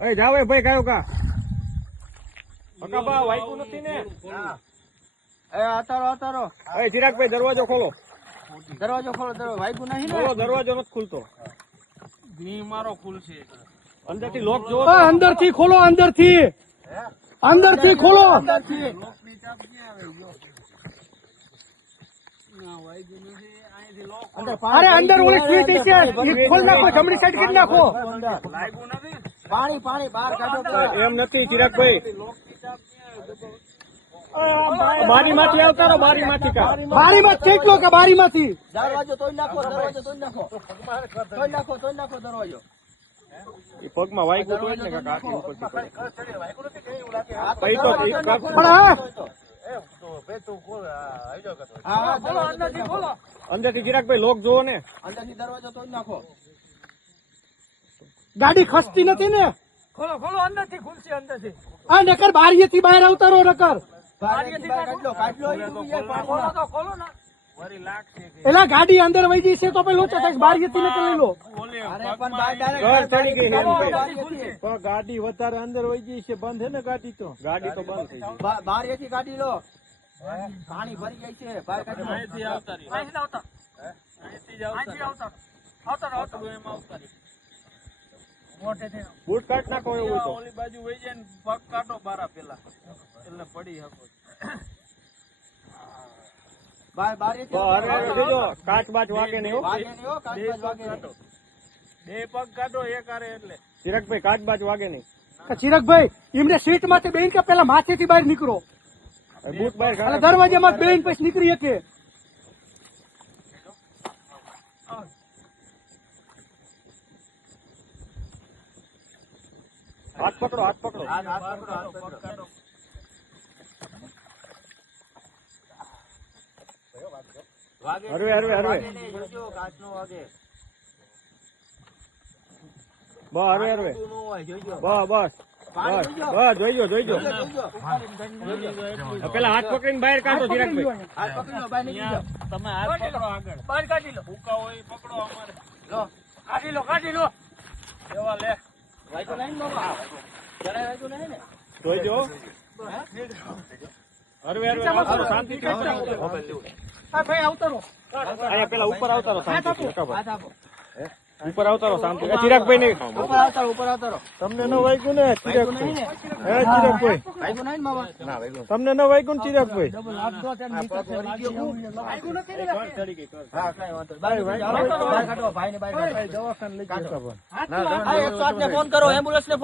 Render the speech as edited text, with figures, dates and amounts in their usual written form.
અરે જાવે ભાઈ કયો કા બા વાઈકું નથી ને? અતારો અરે ચિરાગભાઈ દરવાજો ખોલો. દરવાજો ખોલો. વાઈકું નહીં ખોલો, દરવાજો નથી ખુલતો. મારો ખુલશે. અંદરથી લોક જોવો. અંદરથી ખોલો, અંદરથી ખોલો. અરે અંદર ઓલી સ્વીટ છે, ખોલ નાખો, જમણી સાઈડ કરી નાખો. પાણી બહાર કાઢો. એમ નથી ચિરાગભાઈ, બારીમાંથી આવતા રહો. બારીમાંથી કા બારીમાં ખેંચલો કે બારીમાંથી? દરવાજો તોડી નાખો. દરવાજો એ પગમાં વાઈકું તો એટલે કાકા આટલી ઉપરથી પડે. અંદરથી ચિરાગભાઈ લોક જોવો ને. અંદરથી દરવાજો તોડી નાખો. ગાડી ખસતી નથી ને? ખોલો અંદરથી ખુલશે. અંદરથી આ નકર બારીએથી બહાર આવતા રહો. નકર એલા ગાડી અંદર વહી ગઈ છે તો પછી લોચા થાય. બારીએથી નકર લઈ લો. ગાડી વધારે અંદર વહી ગઈ છે. બંધ છે ને ગાડી? તો ગાડી તો બંધ થઈ ગઈ. બારીએથી ગાડી લો. પાણી ભરી જાય છે. બૂટ કાઢ નાખો. એવું તો ઓલી બાજુ વહી જાય ને પગ કાઢો બારા પેલા એટલે પડી શકો. કાચ બાચ વાગે નહીં. બે પગ કાઢો એક આરે એટલે. ચિરાગભાઈ કાચ બાચ વાગે નહીં. ચિરાગભાઈ એમને સીટ માંથી બેન કે પેલા માથેથી બહાર નીકળો. બૂટ બહાર એટલે દરવાજામાં બેન પછી નીકળી શકે. હાથ પકડો. હરવે કાચ નો વાગે. હરવે બસ જોઈજો. પેલા હાથ પકડીને બહાર કાઢો ચિરાગભાઈ. તમે હાથ પકડો આગળ. બહાર કાઢી લો. ભૂકા હોય પકડો અમારે. કાઢી લો. એવા લે. વાઈકું નહીં બાબા. જરાય વાઈકું નહીં ને. જોઈજો. હરવે શાંતિથી. ભાઈ આવતારો. અહીંયા પેલા ઉપર આવતા રહો શાંતિથી. હાથ આપો. ઉપર આવતા રહો શાંતિ. ચિરાગભાઈ ને ઉપર આવતારો. તમને ન વાગ્યું ને ચિરાગભાઈ? હે ચિરાગભાઈ વાઈકું નહીં બાબા. તમને ન વાગ્યું ને ચિરાગભાઈ? હા કઈ વાંધો નહીં. બહાર કાઢો. ભાઈને બહાર કાઢો. દવાખાને લઈ જતા. 108 ને ફોન કરો. એમ્બ્યુલન્સ ને